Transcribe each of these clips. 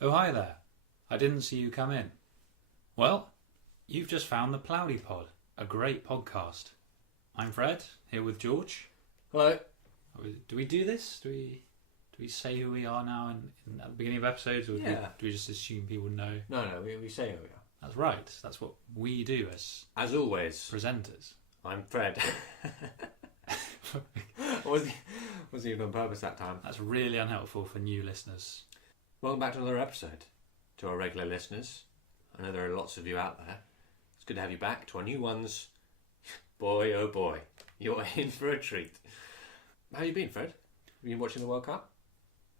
Oh, hi there. I didn't see you come in. Well, you've just found the plowdypod, a great podcast. I'm Fred, here with George. Hello. Do we do this? Do we say who we are now at the beginning of episodes, or do we just assume people know? No, we say who we are. That's right. That's what we do as always, presenters. I'm Fred. wasn't even on purpose that time. That's really unhelpful for new listeners. Welcome back to another episode. To our regular listeners, I know there are lots of you out there. It's good to have you back. To our new ones, boy oh boy, you're in for a treat. How you been, Fred? Have you been watching the World Cup?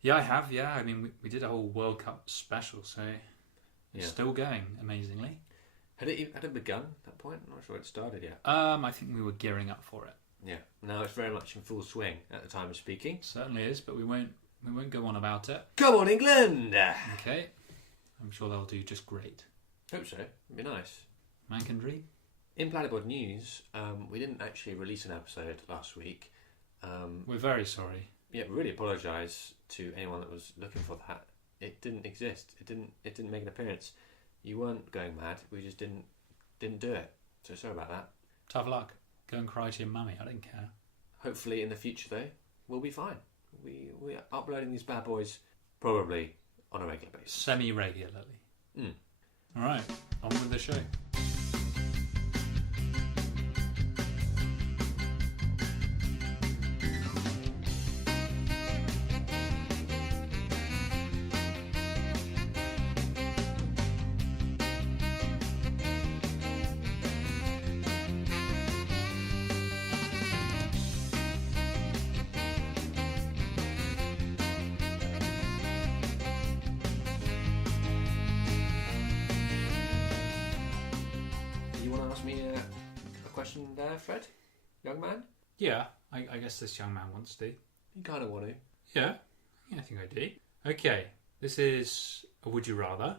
Yeah, I have. Yeah, I mean, we did a whole World Cup special, so it's still going amazingly. Had it begun at that point? I'm not sure it started yet. I think we were gearing up for it. Yeah. Now it's very much in full swing at the time of speaking. Certainly is, but we won't go on about it. Come on, England! Okay. I'm sure they'll do just great. Hope so. It'd be nice. Man can dream. In Plowdypod news, we didn't actually release an episode last week. We're very sorry. Yeah, we really apologise to anyone that was looking for that. It didn't exist. It didn't make an appearance. You weren't going mad. We just didn't do it. So sorry about that. Tough luck. Go and cry to your mummy. I don't care. Hopefully in the future though, we'll be fine. We are uploading these bad boys probably on a regular basis. Semi-regularly. Alright, on with the show. There, Fred? Young man? Yeah, I guess this young man wants to. You kind of want to. Yeah, I think I do. Okay, this is a Would You Rather.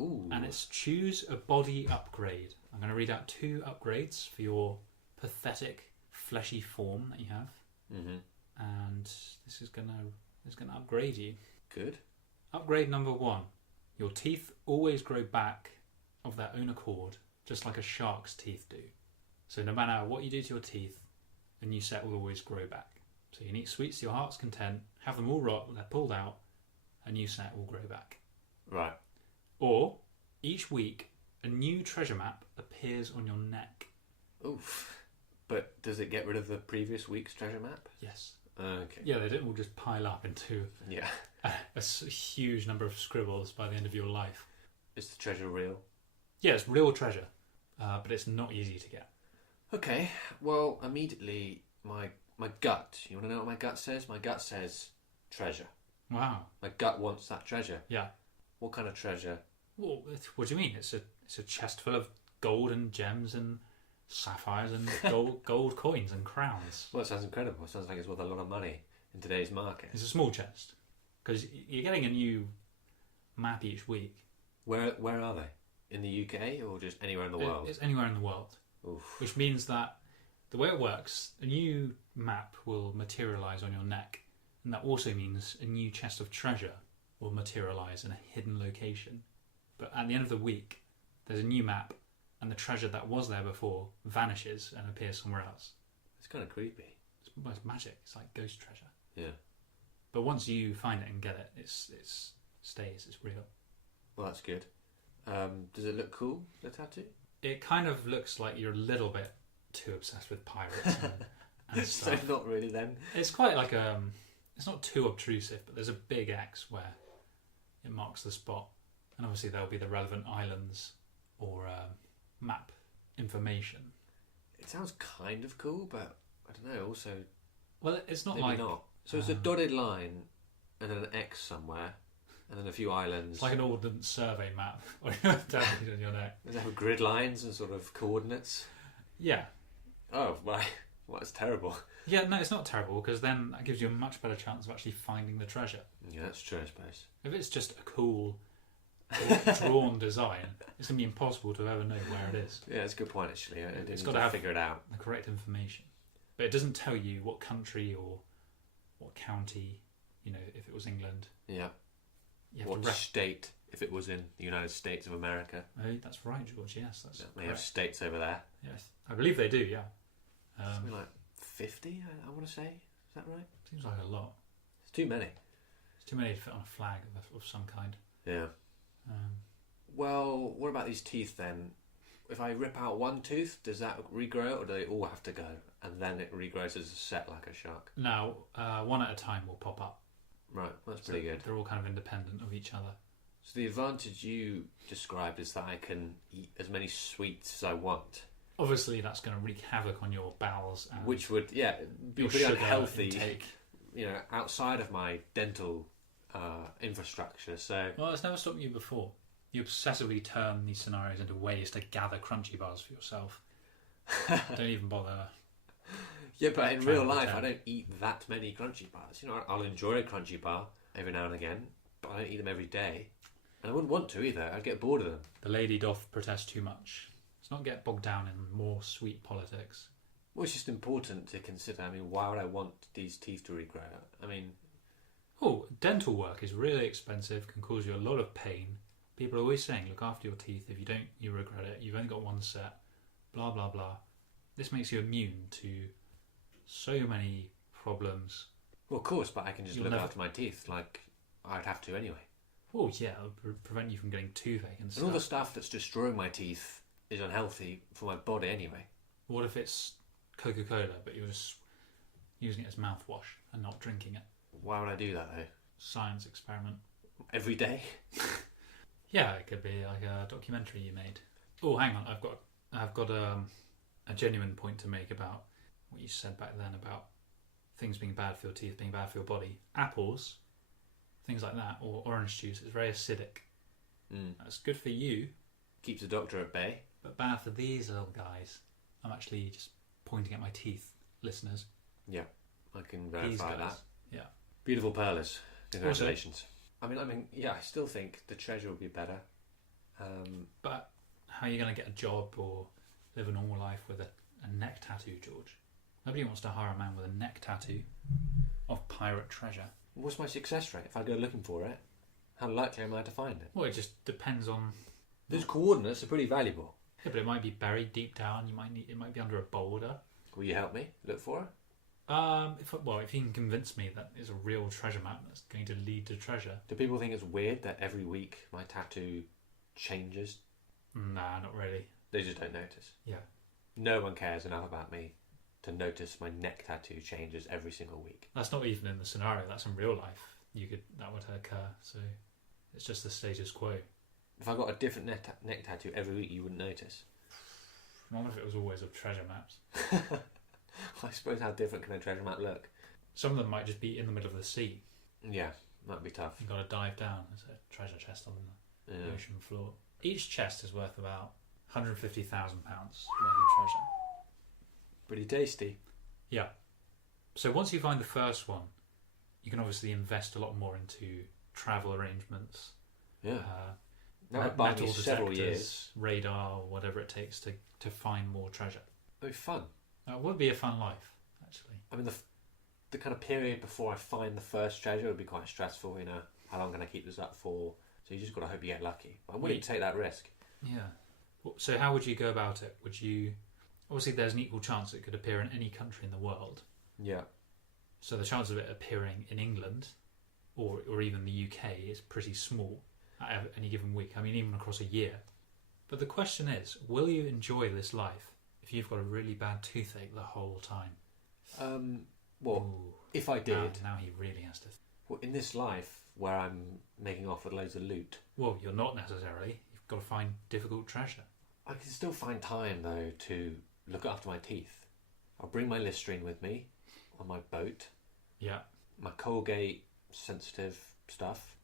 Ooh. And it's choose a body upgrade. I'm going to read out 2 upgrades for your pathetic, fleshy form that you have. Mm-hmm. And this is going to upgrade you. Good. Upgrade number 1. Your teeth always grow back of their own accord, just like a shark's teeth do. So no matter what you do to your teeth, a new set will always grow back. So you can eat sweets to your heart's content, have them all rot, they're pulled out, a new set will grow back. Right. Or, each week, a new treasure map appears on your neck. Oof. But does it get rid of the previous week's treasure map? Yes. Okay. Yeah, they don't all just pile up into a huge number of scribbles by the end of your life. Is the treasure real? Yeah, it's real treasure, but it's not easy to get. Okay, well, immediately, my gut, you want to know what my gut says? My gut says treasure. Wow. My gut wants that treasure. Yeah. What kind of treasure? Well, what do you mean? It's a chest full of gold and gems and sapphires and gold coins and crowns. Well, it sounds incredible. It sounds like it's worth a lot of money in today's market. It's a small chest, because you're getting a new map each week. Where are they? In the UK or just anywhere in the world? It's anywhere in the world. Oof. Which means that the way it works, a new map will materialise on your neck, and that also means a new chest of treasure will materialise in a hidden location. But at the end of the week, there's a new map, and the treasure that was there before vanishes and appears somewhere else. It's kind of creepy. It's magic. It's like ghost treasure. Yeah. But once you find it and get it, it stays. It's real. Well, that's good. Does it look cool, the tattoo? It kind of looks like you're a little bit too obsessed with pirates and stuff. So not really then. It's quite like it's not too obtrusive, but there's a big X where it marks the spot, and obviously there'll be the relevant islands or map information. It sounds kind of cool, but I don't know. Also, well, it's not maybe like not. So it's a dotted line and then an X somewhere. And then a few islands. It's like an ordnance survey map on your neck. Does it have grid lines and sort of coordinates? Yeah. Oh, my. Well, that's terrible. Yeah, no, it's not terrible, because then that gives you a much better chance of actually finding the treasure. Yeah, that's true, I suppose. If it's just a cool drawn design, it's going to be impossible to ever know where it is. Yeah, that's a good point, actually. It's got to figure it out. The correct information. But it doesn't tell you what country or what county, if it was England. Yeah. You have What to state, if it was in the United States of America? Oh, that's right, George. Yes, that's They have states over there. Yes, I believe they do. Yeah. Something like 50, I want to say. Is that right? Seems like a lot. It's too many. It's too many to fit on a flag of some kind. Yeah. Well, what about these teeth then? If I rip out one tooth, does that regrow, or do they all have to go? And then it regrows as a set like a shark? Now, one at a time will pop up. Right, that's pretty good. They're all kind of independent of each other. So the advantage you described is that I can eat as many sweets as I want. Obviously, that's going to wreak havoc on your bowels. And which would, be your pretty sugar unhealthy, intake. Outside of my dental infrastructure. So, Well, it's never stopped you before. You obsessively turn these scenarios into ways to gather crunchy bars for yourself. Don't even bother. yeah, but in real life, pretend. I don't eat that many crunchy bars. I'll enjoy a crunchy bar every now and again, but I don't eat them every day. And I wouldn't want to either. I'd get bored of them. The lady doth protest too much. Let's not get bogged down in more sweet politics. Well, it's just important to consider. I mean, why would I want these teeth to regrow? I mean... Oh, dental work is really expensive, can cause you a lot of pain. People are always saying, look after your teeth. If you don't, you regret it. You've only got one set. Blah, blah, blah. This makes you immune to so many problems. Well, of course, but I can just look after my teeth like I'd have to anyway. Oh, yeah, it'll prevent you from getting toothache and stuff. And all the stuff that's destroying my teeth is unhealthy for my body anyway. What if it's Coca-Cola, but you're just using it as mouthwash and not drinking it? Why would I do that, though? Science experiment. Every day? Yeah, it could be like a documentary you made. Oh, hang on, I've got a genuine point to make about what you said back then about things being bad for your teeth, being bad for your body. Apples, things like that, or orange juice, it's very acidic. That's good for you. Keeps the doctor at bay. But bad for these little guys. I'm actually just pointing at my teeth, listeners. Yeah, I can These verify guys. that. Yeah. Beautiful pearlers. Congratulations. I mean, yeah, I still think the treasure would be better. But how are you going to get a job or live a normal life with a neck tattoo, George? Nobody wants to hire a man with a neck tattoo of pirate treasure. What's my success rate if I go looking for it? How likely am I to find it? Well, it just depends on... Those coordinates are pretty valuable. Yeah, but it might be buried deep down. It might be under a boulder. Will you help me look for it? If you can convince me that it's a real treasure map that's going to lead to treasure. Do people think it's weird that every week my tattoo changes? Nah, not really. They just don't notice. Yeah. No one cares enough about me to notice my neck tattoo changes every single week. That's not even in the scenario. That's in real life. That would occur. So it's just the status quo. If I got a different neck tattoo every week, you wouldn't notice. Not if it was always of treasure maps. I suppose how different can a treasure map look? Some of them might just be in the middle of the sea. Yeah, that'd be tough. You've got to dive down. There's a treasure chest on the ocean floor. Each chest is worth about £150,000 worth of treasure. Pretty tasty. Yeah. So once you find the first one, you can obviously invest a lot more into travel arrangements. Yeah. That would buy me several years. Radar, or whatever it takes to find more treasure. It'd be fun. It would be a fun life, actually. I mean, the kind of period before I find the first treasure would be quite stressful, how long can I keep this up for? So you just got to hope you get lucky. But I'm willing to take that risk. Yeah. So how would you go about it? Would you... Obviously, there's an equal chance it could appear in any country in the world. Yeah. So the chance of it appearing in England or even the UK is pretty small at any given week. I mean, even across a year. But the question is, will you enjoy this life if you've got a really bad toothache the whole time? If I did... Now he really has to... Well, in this life where I'm making off with loads of loot... Well, you're not necessarily. You've got to find difficult treasure. I can still find time, though, to look after my teeth. I'll bring my Listerine with me on my boat. Yeah. My Colgate sensitive stuff.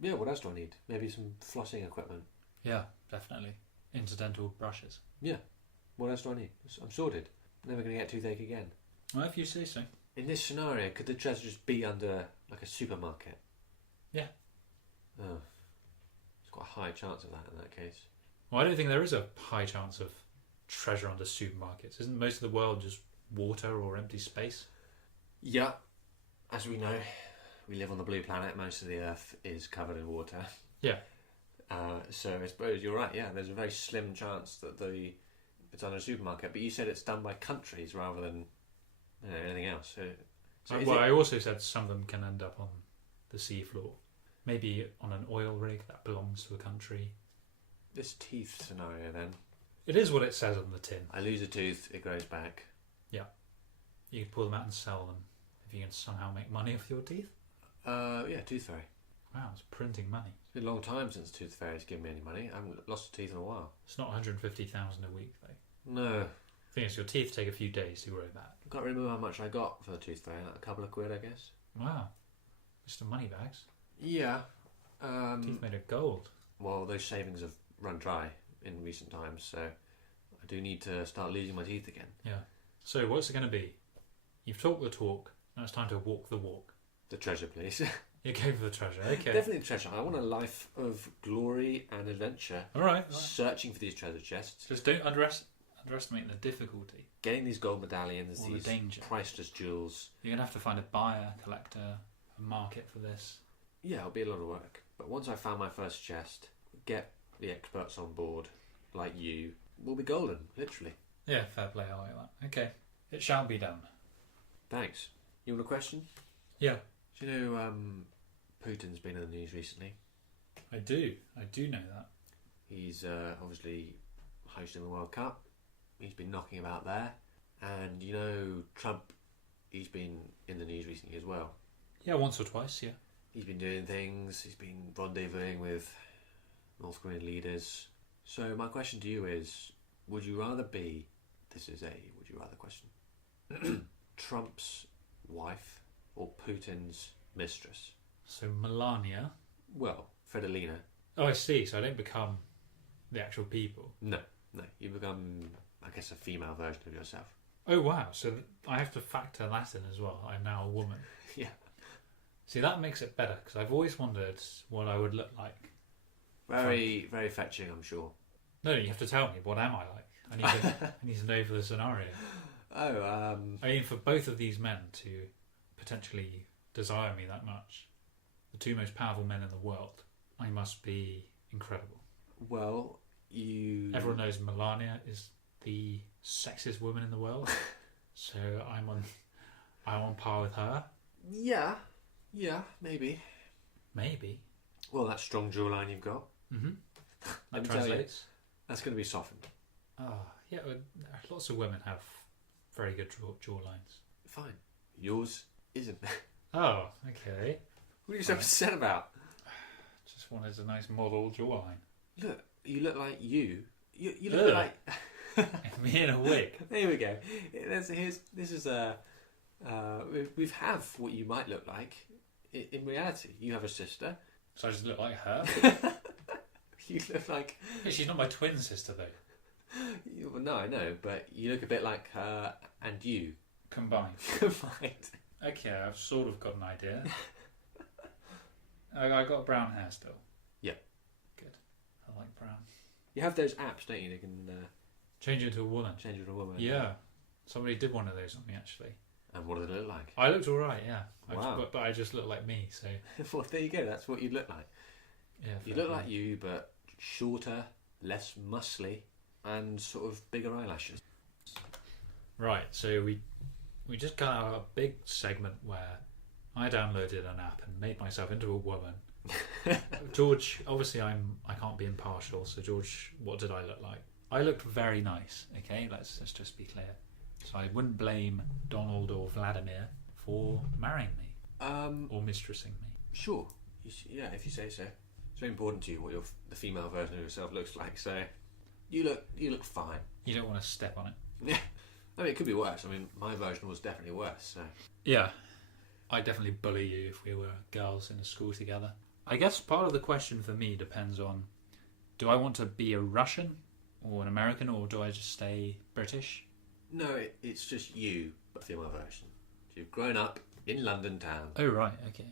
Yeah, what else do I need? Maybe some flossing equipment. Yeah, definitely. Incidental brushes. Yeah. What else do I need? I'm sorted. Never going to get toothache again. Well, if you say so. In this scenario, could the treasure just be under, like, a supermarket? Yeah. Oh. There's quite a high chance of that in that case. Well, I don't think there is a high chance of treasure under supermarkets. Isn't most of the world just water or empty space? Yeah, as we know. we live on the blue planet. Most of the Earth is covered in water. Yeah. So I suppose you're right. Yeah, there's a very slim chance that it's on a supermarket. But you said it's done by countries rather than anything else. So I also said some of them can end up on the seafloor. Maybe on an oil rig that belongs to a country. This teeth scenario, then. It is what it says on the tin. I lose a tooth, it grows back. Yeah. You can pull them out and sell them if you can somehow make money off your teeth. Yeah, Tooth Fairy. Wow, it's printing money. It's been a long time since Tooth Fairy's given me any money. I haven't lost a tooth in a while. It's not 150,000 a week though. No. The thing is, your teeth take a few days to grow back. I can't remember how much I got for the Tooth Fairy. Like a couple of quid, I guess. Wow. Just the money bags. Yeah. Teeth made of gold. Well, those savings have run dry in recent times, so I do need to start losing my teeth again. Yeah. So what's it going to be? You've talked the talk. Now it's time to walk the walk. The treasure, please. You go for the treasure. Okay. Definitely the treasure. I want a life of glory and adventure. All right. Searching for these treasure chests. Just don't underestimate the difficulty. Getting these gold medallions, Or these the danger. priceless jewels. You're going to have to find a buyer, collector, a market for this. Yeah, it'll be a lot of work. But once I found my first chest, get the experts on board, like you, we'll be golden, literally. Yeah, fair play. I like that. Okay. It shall be done. Thanks. You want a question? Yeah. Do you know Putin's been in the news recently? I do. I do know that. He's obviously hosting the World Cup. He's been knocking about there. And you know Trump, he's been in the news recently as well. Yeah, once or twice, yeah. He's been doing things. He's been rendezvousing with North Korean leaders. So my question to you is, would you rather be, this is a would you rather question, Trump's wife or Putin's mistress? So Melania. Well, Fredolina. Oh, I see. So I don't become the actual people. No. You become, I guess, a female version of yourself. Oh, wow. So I have to factor that in as well. I'm now a woman. Yeah. See, that makes it better, because I've always wondered what I would look like. Very fetching, I'm sure. No, you have to tell me, what am I like? I need to know for the scenario. Oh, I mean, for both of these men to potentially desire me that much, the two most powerful men in the world, I must be incredible. Well, Everyone knows Melania is the sexiest woman in the world, so I'm on par with her. Yeah, maybe. Maybe. Well, that strong jawline you've got. Mm-hmm. Let That me tell you, translates. that's going to be softened. Yeah, lots of women have very good jawlines. Fine. Yours isn't. Oh, okay. What are you so upset about? Just wanted a nice model jawline. Look, you look like you. You look Ugh. like Me in a wig. There we go. We have what you might look like in reality. You have a sister. So I just look like her. You look like. Yeah, she's not my twin sister though. No, I know, but you look a bit like her and you Combined. combined. Okay, I've sort of got an idea. I got brown hair still. Yeah. Good. I like brown. You have those apps, don't you? They can Change it into a woman. change it to a woman. Yeah. Somebody did one of those on me actually. And what do they look like? I looked alright, yeah. Wow. But I just look like me, so Well, there you go. That's what you look like. yeah. You fair look play. like you, but shorter, less muscly, and sort of bigger eyelashes. Right, so we just got out a big segment where I downloaded an app and made myself into a woman. George, obviously I can't be impartial, so George, what did I look like? I looked very nice, okay? Let's just be clear. So I wouldn't blame Donald or Vladimir for marrying me or mistressing me. Sure. Yeah, if you say so. It's very important to you what the female version of yourself looks like. So you look fine. You don't want to step on it. Yeah. I mean, it could be worse. I mean, my version was definitely worse. So Yeah, I'd definitely bully you if we were girls in a school together. I guess part of the question for me depends on, do I want to be a Russian or an American, or do I just stay British? no, it's just you, but female version. You've grown up in London town, Oh, right, okay.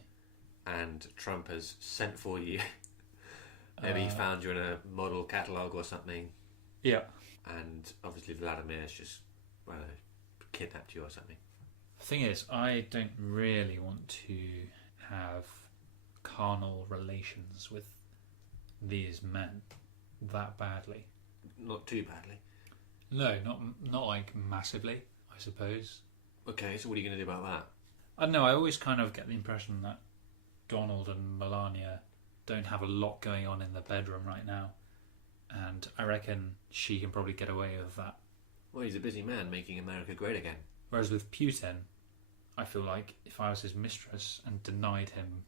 and Trump has sent for you. Maybe he found you in a model catalogue or something, Yeah. and obviously Vladimir's just, kidnapped you or something. The thing is, I don't really want to have carnal relations with these men that badly. Not too badly. No, not like massively, I suppose. Okay, so what are you going to do about that? I don't know, I always kind of get the impression that Donald and Melania don't have a lot going on in the bedroom right now. And I reckon she can probably get away with that. Well, he's a busy man making America great again. Whereas with Putin, I feel like if I was his mistress and denied him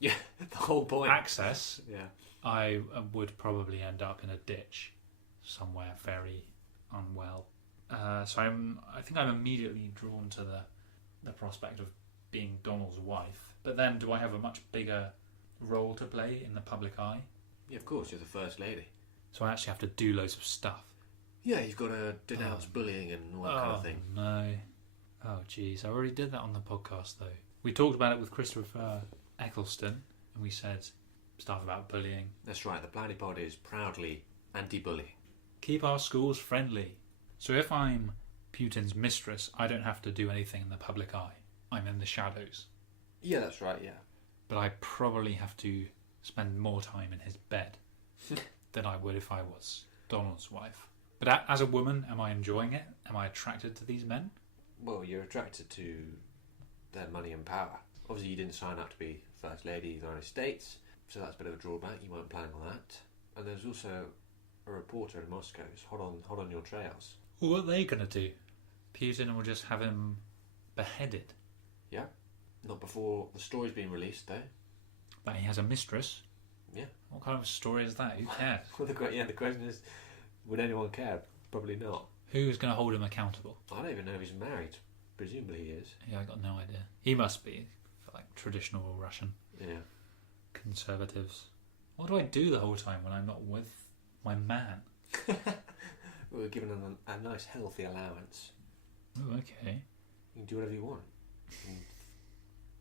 Yeah, the whole point. access, Yeah. I would probably end up in a ditch somewhere very unwell. So I think I'm immediately drawn to the prospect of being Donald's wife. But then, do I have a much bigger role to play in the public eye? Yeah, of course, you're the first lady. So I actually have to do loads of stuff. Yeah, you've got to denounce bullying and all that kind of thing. No. Oh, jeez. I already did that on the podcast, though. We talked about it with Christopher Eccleston, and we said stuff about bullying. That's right, the plowdypod is proudly anti-bullying. Keep our schools friendly. So if I'm Putin's mistress, I don't have to do anything in the public eye. I'm in the shadows. Yeah, that's right, yeah. But I probably have to spend more time in his bed than I would if I was Donald's wife. But as a woman, am I enjoying it? Am I attracted to these men? Well, you're attracted to their money and power. Obviously, you didn't sign up to be First Lady of the United States, so that's a bit of a drawback. You weren't planning on that. And there's also a reporter in Moscow who's hot on your trails. Well, what are they going to do? Putin will just have him beheaded. Yeah. Not before the story's been released, though. That he has a mistress? Yeah. What kind of story is that? Who cares? Well, the question is, would anyone care? Probably not. Who's going to hold him accountable? I don't even know if he's married. Presumably he is. Yeah, I got no idea. He must be, for like traditional Russian Yeah. conservatives. What do I do the whole time when I'm not with my man? We were given a nice healthy allowance. Oh, okay. You can do whatever you want. You can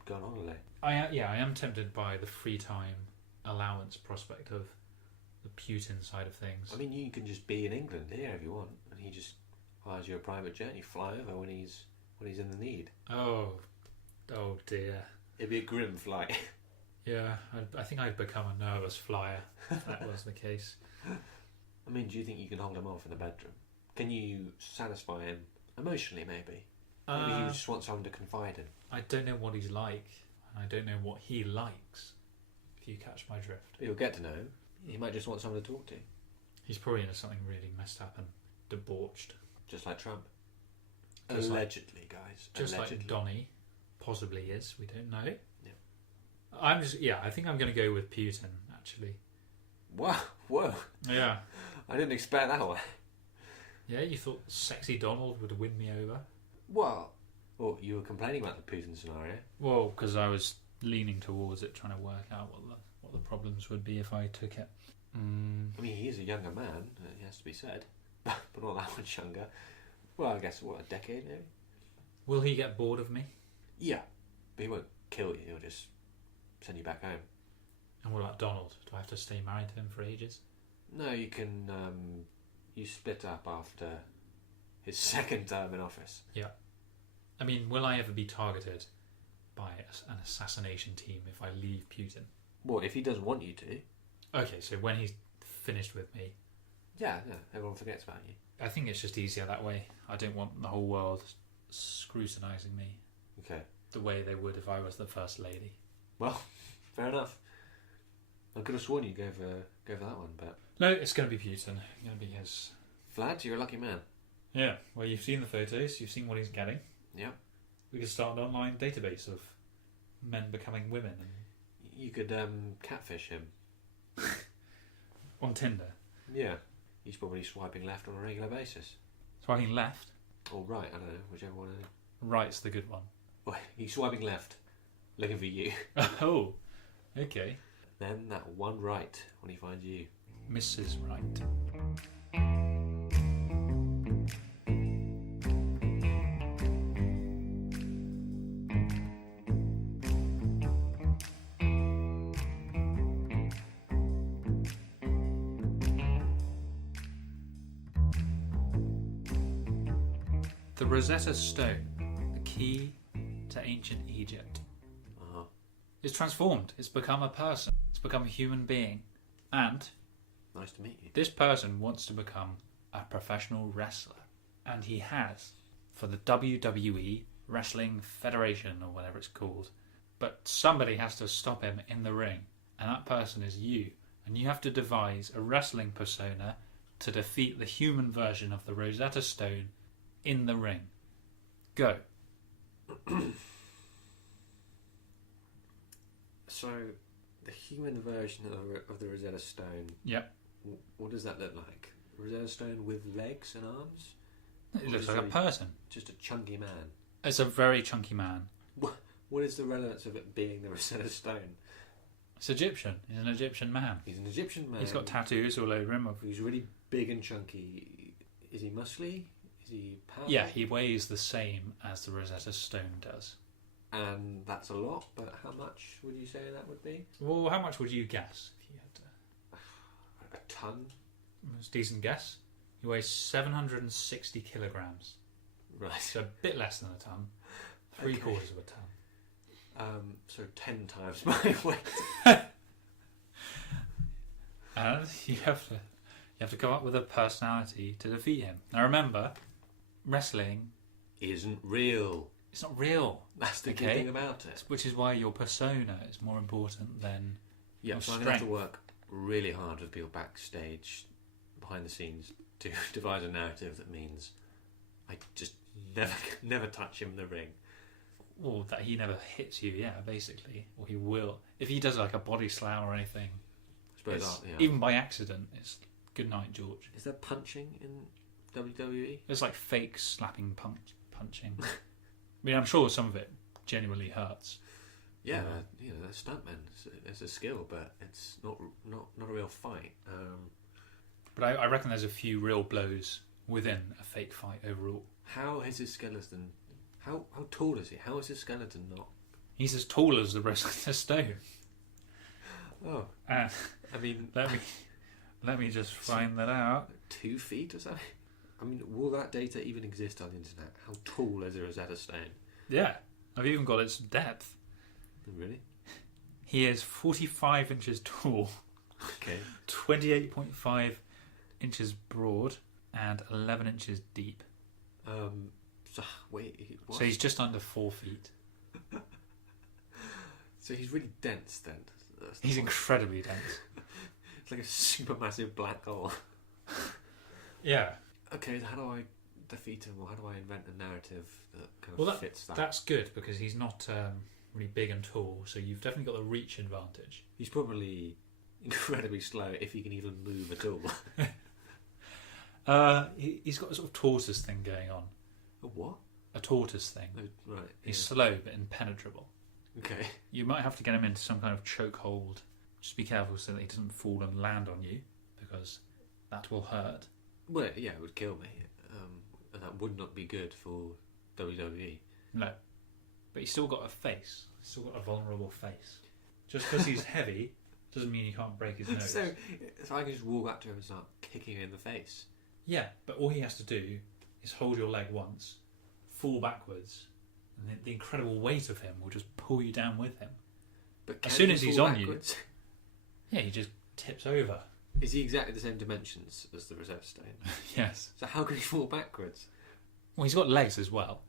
go on holiday. I am tempted by the free time allowance prospect of the Putin side of things. I mean, you can just be in England here if you want, and he just hires you a private jet and you fly over when he's in the need. Oh dear. It'd be a grim flight. Yeah, I think I'd become a nervous flyer if that was the case. I mean, do you think you can hold him off in the bedroom? Can you satisfy him emotionally, maybe? Maybe he just wants someone to confide in. I don't know what he's like, and I don't know what he likes, if you catch my drift. You'll get to know. He might just want someone to talk to. He's probably into something really messed up and debauched. Just like Trump. Just Allegedly, guys. Just Allegedly. like Donnie possibly is, we don't know. Yeah. I think I'm going to go with Putin, actually. Wow, whoa. Yeah. I didn't expect that one. Yeah, you thought sexy Donald would win me over? Well, you were complaining about the Putin scenario. Well, because I was leaning towards it, trying to work out what the problems would be if I took it. I mean, he is a younger man, it has to be said. But not that much younger. Well, I guess, a decade maybe? Will he get bored of me? Yeah, but he won't kill you, he'll just send you back home. And what about Donald? Do I have to stay married to him for ages? No, you can, you split up after his second term in office. Yeah. I mean, will I ever be targeted by an assassination team if I leave Putin? Well, if he doesn't want you to. Okay, so when he's finished with me... Yeah, everyone forgets about you. I think it's just easier that way. I don't want the whole world scrutinising me Okay. the way they would if I was the First Lady. Well, fair enough. I could have sworn you'd go for that one, but... No, it's going to be Putin. It's going to be his... Vlad, you're a lucky man. Yeah, well, you've seen the photos. You've seen what he's getting. Yeah. We could start an online database of men becoming women. You could catfish him. On Tinder. Yeah. He's probably swiping left on a regular basis. Swiping left? Or right, I don't know, whichever one. Right's the good one. Well, he's swiping left, looking for you. Oh, okay. Then that one right when he finds you. Mrs. Right. The Rosetta Stone, the key to ancient Egypt. Uh-huh. It's transformed. It's become a person. It's become a human being. And Nice to meet you. this person wants to become a professional wrestler. And he has for the WWE Wrestling Federation or whatever it's called. But somebody has to stop him in the ring. And that person is you. And you have to devise a wrestling persona to defeat the human version of the Rosetta Stone in the ring. Go. So, the human version of the Rosetta Stone. Yep. What does that look like? Rosetta Stone with legs and arms? It looks like a person. Just a chunky man. It's a very chunky man. What is the relevance of it being the Rosetta Stone? It's Egyptian. He's an Egyptian man. He's an Egyptian man. He's got tattoos all over him. He's really big and chunky. Is he muscly? Is he powerful? Yeah, he weighs the same as the Rosetta Stone does. And that's a lot, but how much would you say that would be? Well, how much would you guess if you had to? A ton? It's a decent guess. He weighs 760 kilograms. Right. So a bit less than a ton. Three quarters of a ton. So 10 times my weight. And you have to come up with a personality to defeat him. Now remember, wrestling Isn't real. it's not real. That's the Okay. good thing about it. Which is why your persona is more important than Yeah, your so I'm going to have to strength. work really hard with people backstage, behind the scenes, to devise a narrative that means I just never touch him in the ring. Or that he never hits you, yeah, basically. Or he will. If he does like a body slam or anything, I suppose it's- yeah. even by accident, it's good night, George. Is there punching in WWE? It's like fake slapping punching. I mean, I'm sure some of it genuinely hurts. Yeah, they're stuntmen. It's a skill, but it's not a real fight. But I reckon there's a few real blows within a fake fight overall. How is his skeleton? How tall is he? How is his skeleton not? He's as tall as the Rosetta Stone. Oh, And I mean, let me just find that out. 2 feet or something. I mean, will that data even exist on the internet? How tall is a Rosetta Stone? Yeah, I've even got its depth. Really? He is 45 inches tall, Okay. 28.5 inches broad, and 11 inches deep. So wait, what? So he's just under 4 feet. So he's really dense then. That's the He's point. incredibly dense. It's like a supermassive black hole. Yeah. Okay, how do I defeat him, or how do I invent a narrative that kind of Well, fits that? that's good because he's not really big and tall, so you've definitely got the reach advantage. He's probably incredibly slow if he can even move at all. He's got a sort of tortoise thing going on. A what? A tortoise thing. Oh, right. He's yeah. slow but impenetrable. Okay. You might have to get him into some kind of chokehold. Just be careful so that he doesn't fall and land on you, because that will hurt. Well, yeah, it would kill me. And that would not be good for WWE. No. But he's still got a face. He's still got a vulnerable face. Just because he's heavy doesn't mean he can't break his nose. So I can just walk up to him and start kicking him in the face. Yeah, but all he has to do is hold your leg once, fall backwards, and the incredible weight of him will just pull you down with him. But As can soon he as he's fall on backwards? Yeah, he just tips over. Is he exactly the same dimensions as the Rosetta Stone? Yes. So how can he fall backwards? Well, he's got legs as well.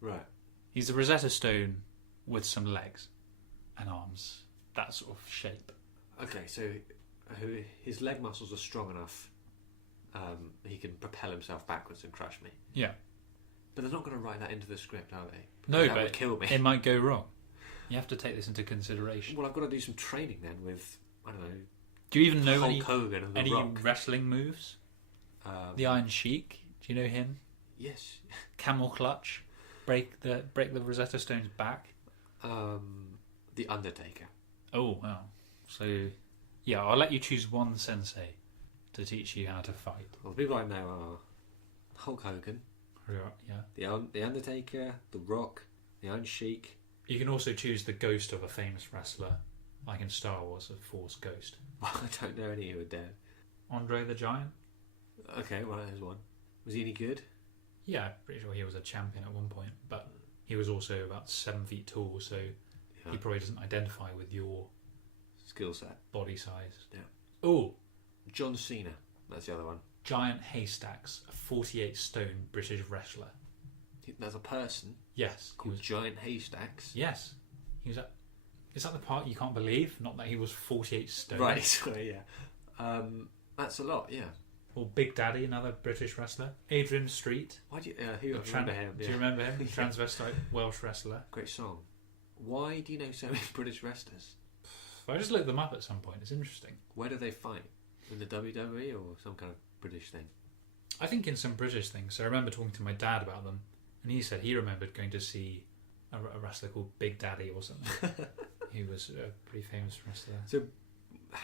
Right. He's the Rosetta Stone with some legs and arms. That sort of shape. Okay, so his leg muscles are strong enough. He can propel himself backwards and crush me. Yeah. But they're not going to write that into the script, are they? No, that but would kill me. it might go wrong. You have to take this into consideration. Well, I've got to do some training then with, I don't know, Do you even know Hulk Hogan and The any Rock. wrestling moves? The Iron Sheik, do you know him? Yes. Camel clutch, break the Rosetta Stone's back. The Undertaker. Oh wow! So yeah, I'll let you choose one sensei to teach you how to fight. Well, the people I know are Hulk Hogan, Yeah. the Undertaker, The Rock, the Iron Sheik. You can also choose the ghost of a famous wrestler, like in Star Wars, a Force ghost. I don't know any who are dead. Andre the Giant. Okay, well, there's one. Was he any good? Yeah, pretty sure he was a champion at one point, but he was also about 7 feet tall, so he probably doesn't identify with your skill set. body size. Yeah. Oh, John Cena. That's the other one. Giant Haystacks, a 48 stone British wrestler. There's a person Yes. called Giant Haystacks. Yes. He was at. Is that the part you can't believe? Not that he was 48 stone. Right. So yeah. That's a lot. Yeah. Or Big Daddy, another British wrestler. Adrian Street. Why do you? Who remember him? Do you remember him? Transvestite Welsh wrestler. Great song. Why do you know so many British wrestlers? I just looked them up at some point. It's interesting. Where do they fight? In the WWE or some kind of British thing? I think in some British things. So I remember talking to my dad about them, and he said he remembered going to see a wrestler called Big Daddy or something. He was a pretty famous wrestler. So,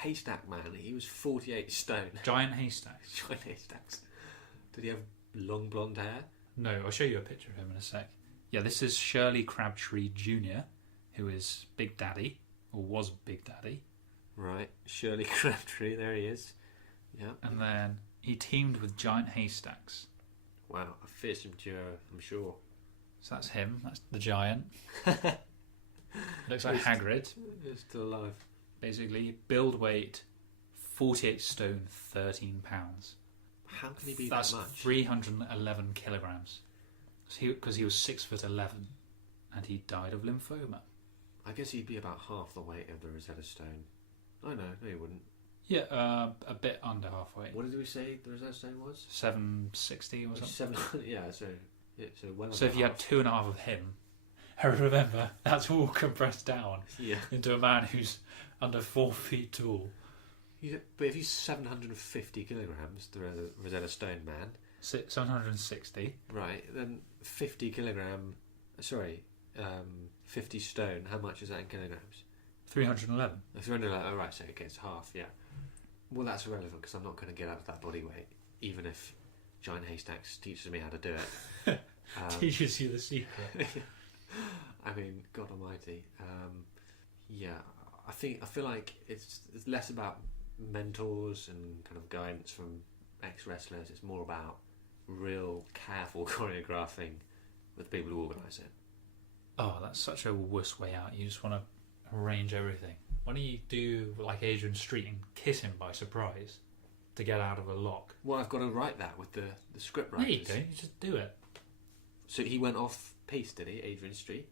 Haystack Man, he was 48 stone. Giant Haystacks. Giant Haystacks. Did he have long blonde hair? No, I'll show you a picture of him in a sec. Yeah, this is Shirley Crabtree Jr., who is Big Daddy, or was Big Daddy. Right, Shirley Crabtree, there he is. Yeah. And then he teamed with Giant Haystacks. Wow, a fearsome duo, I'm sure. So that's him, that's the giant. Looks like Hagrid. He's still alive. Basically, build weight 48 stone, 13 pounds. How can he be That's that much? 311 kilograms. Because he was 6'11", and he died of lymphoma. I guess he'd be about half the weight of the Rosetta Stone. Oh no, he wouldn't. Yeah, a bit under halfway. What did we say the Rosetta Stone was? 760 or something. 7. Yeah, so well. So if you had 2.5 of him, remember that's all compressed down into a man who's under 4 feet tall. But if he's 750 kilograms, the Rosetta Stone man, 760. right? Then 50 stone. How much is that in kilograms? 311. 311. Oh, right. So okay, it's half. Yeah. Well, that's irrelevant because I'm not going to get out of that body weight, even if Giant Haystacks teaches me how to do it. Teaches you the secret. I mean, God Almighty. Yeah, I feel like it's less about mentors and kind of guidance from ex-wrestlers. It's more about real careful choreographing with the people who organise it. Oh, that's such a wuss way out. You just want to arrange everything. Why don't you do like Adrian Street and kiss him by surprise to get out of a lock? Well, I've got to write that with the script No, writers. you don't. You just do it. So he went off piece, did he, Adrian Street?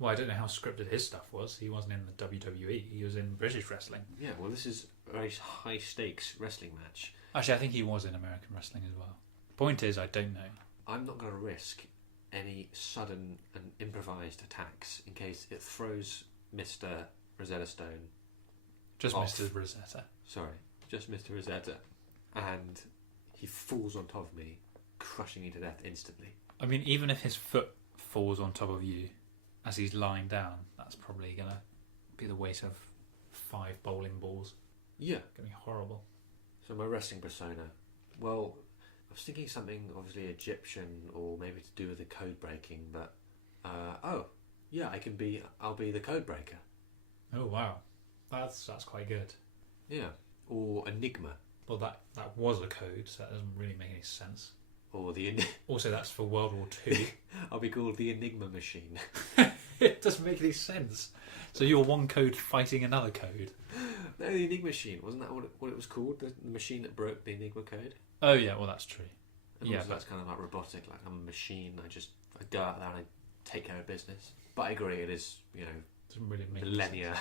Well, I don't know how scripted his stuff was. He wasn't in the WWE. He was in British wrestling. Yeah, well, this is a very high-stakes wrestling match. Actually, I think he was in American wrestling as well. Point is, I don't know. I'm not going to risk any sudden and improvised attacks in case it throws Mr. Rosetta Stone. Just off. Mr. Rosetta. Sorry, just Mr. Rosetta. And he falls on top of me, crushing me to death instantly. I mean, even if his foot falls on top of you as he's lying down, that's probably going to be the weight of 5 bowling balls. Yeah. Going to be horrible. So my wrestling persona. Well, I was thinking something obviously Egyptian or maybe to do with the code breaking, but I'll be the code breaker. Oh wow, that's quite good. Yeah, or Enigma. Well, that was a code, so that doesn't really make any sense. Or the Also, that's for World War II. I'll be called the Enigma Machine. It doesn't make any sense. So you're one code fighting another code. No, the Enigma Machine, wasn't that what it was called? The machine that broke the Enigma code. Oh yeah, well that's true. And Yeah, also that's kind of like robotic. Like I'm a machine. I go out there and I take care of business. But I agree, it is Doesn't really make millennia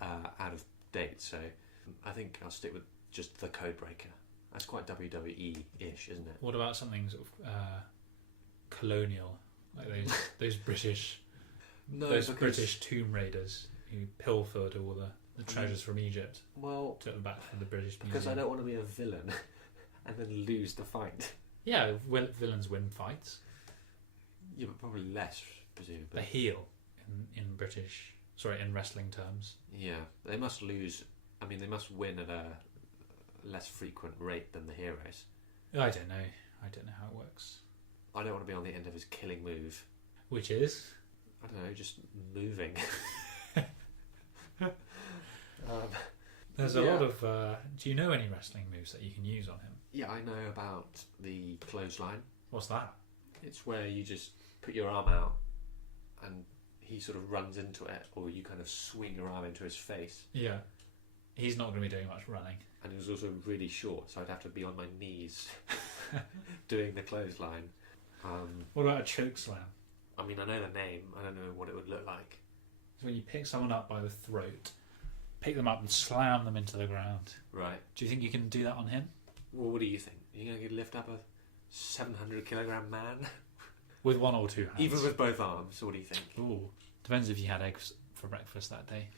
out of date. So I think I'll stick with just the code breaker. That's quite WWE-ish, isn't it? What about something sort of colonial, like those British, British tomb raiders who pilfered all the treasures from Egypt, took them back from the British Museum? Because I don't want to be a villain and then lose the fight. Yeah, villains win fights. Yeah, but probably less, presumably. They heel in wrestling terms. Yeah, they must lose. I mean, they must win at a less frequent rate than the heroes. I don't know how it works. I don't want to be on the end of his killing move. Which is? I don't know, just moving. There's a lot of... do you know any wrestling moves that you can use on him? Yeah, I know about the clothesline. What's that? It's where you just put your arm out and he sort of runs into it, or you kind of swing your arm into his face. Yeah. He's not going to be doing much running. And he was also really short, so I'd have to be on my knees doing the clothesline. What about a choke slam? I mean, I know the name. I don't know what it would look like. It's when you pick someone up by the throat, pick them up and slam them into the ground. Right. Do you think you can do that on him? Well, what do you think? Are you going to lift up a 700-kilogram man? With one or two hands? Even with both arms, what do you think? Ooh. Depends if you had eggs for breakfast that day.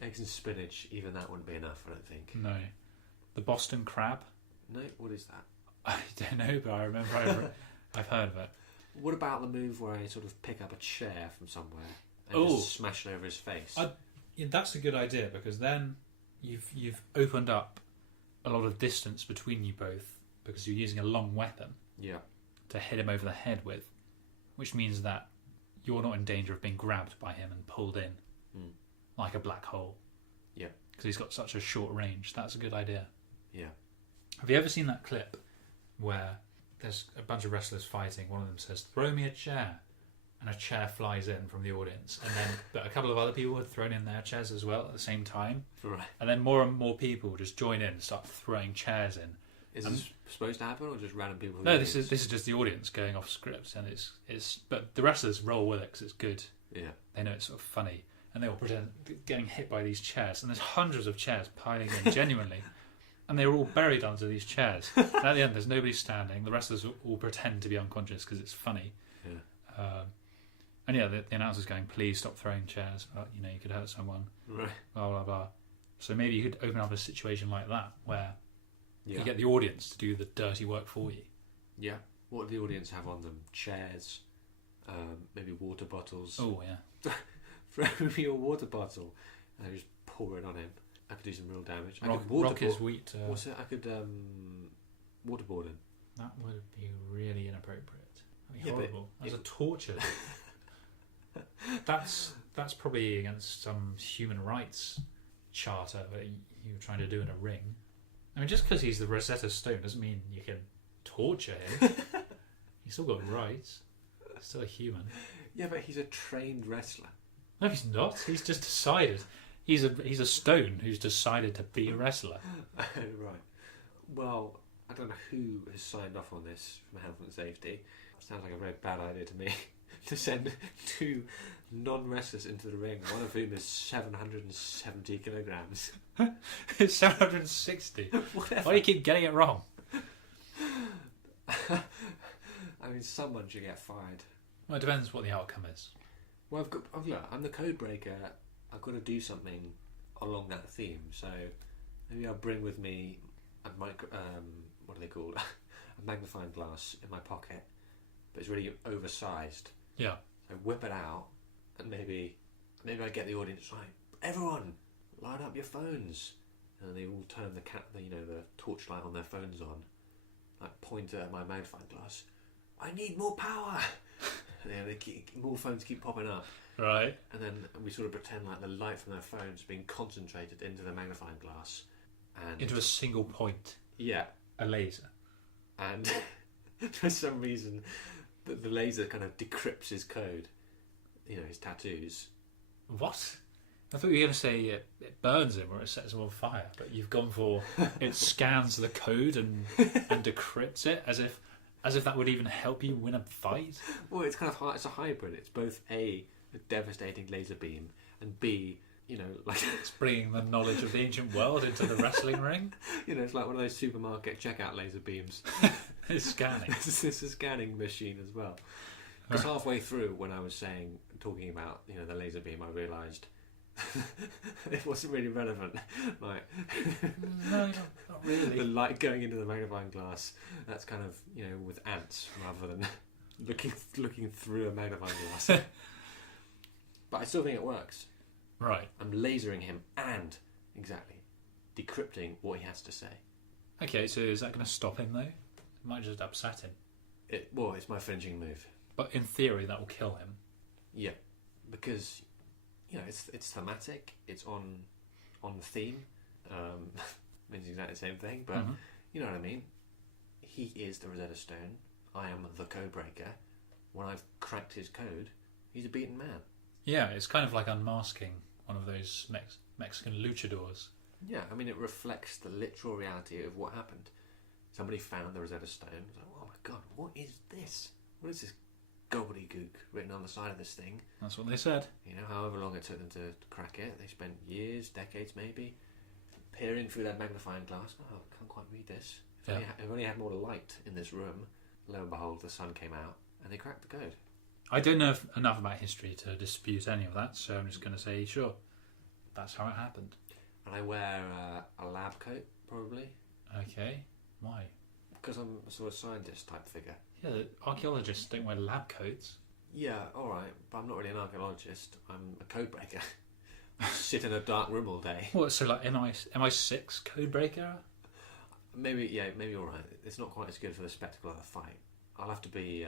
Eggs and spinach, even that wouldn't be enough, I don't think. No. The Boston crab? No, what is that? I don't know, but I remember I've heard of it. What about the move where I sort of pick up a chair from somewhere and just smash it over his face? Yeah, that's a good idea, because then you've opened up a lot of distance between you both, because you're using a long weapon to hit him over the head with, which means that you're not in danger of being grabbed by him and pulled in like a black hole. Yeah. Because he's got such a short range. That's a good idea. Yeah. Have you ever seen that clip where there's a bunch of wrestlers fighting? One of them says, "Throw me a chair," and a chair flies in from the audience, and then but a couple of other people had thrown in their chairs as well at the same time. Right. And then more and more people just join in and start throwing chairs in. Is this supposed to happen, or just random people? No, this is just the audience going off script, and it's but the wrestlers roll with it because it's good. Yeah. They know it's sort of funny, and they all pretend getting hit by these chairs, and there's hundreds of chairs piling in genuinely, and they're all buried under these chairs. And at the end, there's nobody standing. The wrestlers all pretend to be unconscious because it's funny. Yeah. And yeah, the announcer's going, "Please stop throwing chairs. You could hurt someone." Right. Blah blah blah. So maybe you could open up a situation like that where Yeah. you get the audience to do the dirty work for you. Yeah. What do the audience have on them? Chairs, maybe water bottles. Oh yeah. Throw me a water bottle, and I just pour it on him. I could do some real damage. Rock his wheat. What's it? I could waterboard him. That would be really inappropriate. That'd be Yeah, horrible. As a torture. That's probably against some human rights charter that you were trying to do in a ring. I mean, just because he's the Rosetta Stone doesn't mean you can torture him. He's still got rights. He's still a human. Yeah, but he's a trained wrestler. No, he's not. He's just decided. He's a stone who's decided to be a wrestler. Right. Well, I don't know who has signed off on this from Health and Safety. Sounds like a very bad idea to me to send two non-wrestlers into the ring, one of whom is 770 kilograms. It's 760. Whatever. Why do you keep getting it wrong? I mean, someone should get fired. Well, it depends what the outcome is. Well, I'm the code breaker. I've got to do something along that theme. So maybe I'll bring with me a what are they called? A magnifying glass in my pocket, but it's really oversized. Yeah. So whip it out, and maybe I get the audience right. Everyone, light up your phones, and they all turn the torchlight on their phones on, like point at my magnifying glass. I need more power. More phones keep popping up. Right. And then we sort of pretend like the light from their phones being concentrated into the magnifying glass. And into a single point. Yeah. A laser. And for some reason, the laser kind of decrypts his code. His tattoos. What? I thought you were going to say it burns him or it sets him on fire, but you've gone for it scans the code and decrypts it as if that would even help you win a fight. Well, it's kind of it's a hybrid. It's both a devastating laser beam and B, it's bringing the knowledge of the ancient world into the wrestling ring. It's like one of those supermarket checkout laser beams. It's scanning. It's a scanning machine as well. Because halfway through, when I was talking about the laser beam, I realised it wasn't really relevant. Like, no, not really. The light going into the magnifying glass, that's kind of with ants rather than looking through a magnifying glass. But I still think it works. Right. I'm lasering him and decrypting what he has to say. Okay, so is that going to stop him though? It might just upset him. It's my finishing move. But in theory, that will kill him. Yeah, because it's thematic. It's on the theme. Means exactly the same thing, but you know what I mean. He is the Rosetta Stone. I am the code breaker. When I've cracked his code, he's a beaten man. Yeah, it's kind of like unmasking one of those Mexican luchadors. Yeah, I mean, it reflects the literal reality of what happened. Somebody found the Rosetta Stone. It was like, oh my god, what is this? What is this gobbledygook written on the side of this thing? That's what they said. You know, however long it took them to crack it, they spent years, decades maybe, peering through their magnifying glass. Oh, I can't quite read this. If only had more light in this room. Lo and behold, the sun came out and they cracked the code. I don't know enough about history to dispute any of that, so I'm just going to say, sure, that's how it happened. And I wear a lab coat, probably. Okay, why? Because I'm a sort of scientist type figure. Yeah, archaeologists don't wear lab coats. Yeah, alright, but I'm not really an archaeologist. I'm a code breaker. I sit in a dark room all day. What, so like MI6 code breaker? Maybe alright. It's not quite as good for the spectacle of the fight. I'll have to be...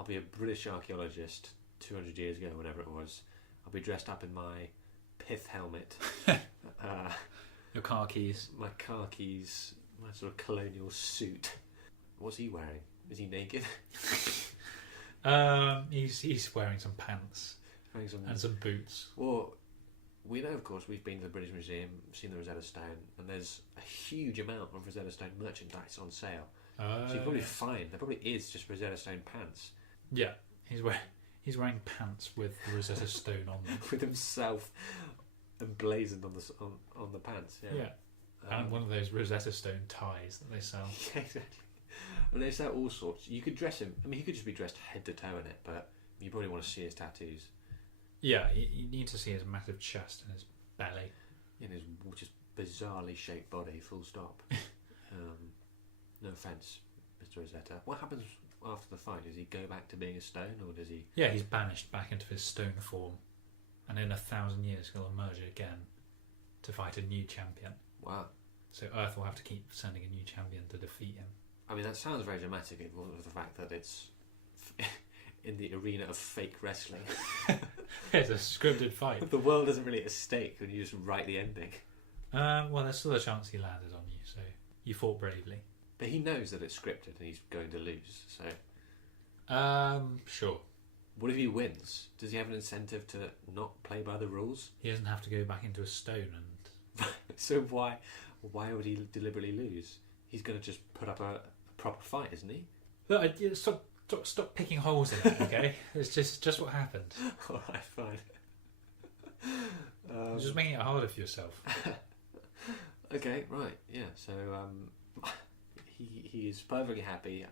I'll be a British archaeologist 200 years ago, whenever it was. I'll be dressed up in my pith helmet. Your khakis. My khakis, my sort of colonial suit. What's he wearing? Is he naked? He's wearing some pants and some boots. Well, we know, of course, we've been to the British Museum, seen the Rosetta Stone, and there's a huge amount of Rosetta Stone merchandise on sale. So you'll probably find there probably is just Rosetta Stone pants. Yeah, he's wearing pants with the Rosetta Stone on them. With himself emblazoned on the pants. Yeah. And one of those Rosetta Stone ties that they sell. Yeah, exactly. And they sell all sorts. You could dress him. I mean, he could just be dressed head to toe in it, but you probably want to see his tattoos. Yeah, you need to see his massive chest and his belly. In his just bizarrely shaped body, full stop. No offence, Mr. Rosetta. What happens after the fight? Does he go back to being a stone, or does he... Yeah, he's banished back into his stone form, and in 1,000 years he'll emerge again to fight a new champion. Wow. So Earth will have to keep sending a new champion to defeat him. I mean, that sounds very dramatic, if it wasn't for the fact that it's in the arena of fake wrestling. It's a scripted fight. The world isn't really at stake when you just write the ending. Well, there's still a chance he landed on you, so you fought bravely. But he knows that it's scripted and he's going to lose, so... Sure. What if he wins? Does he have an incentive to not play by the rules? He doesn't have to go back into a stone and... So why would he deliberately lose? He's going to just put up a proper fight, isn't he? Look, stop picking holes in it, okay? It's just what happened. Alright, fine. You're just making it harder for yourself. Okay, right, yeah, so... He is perfectly happy.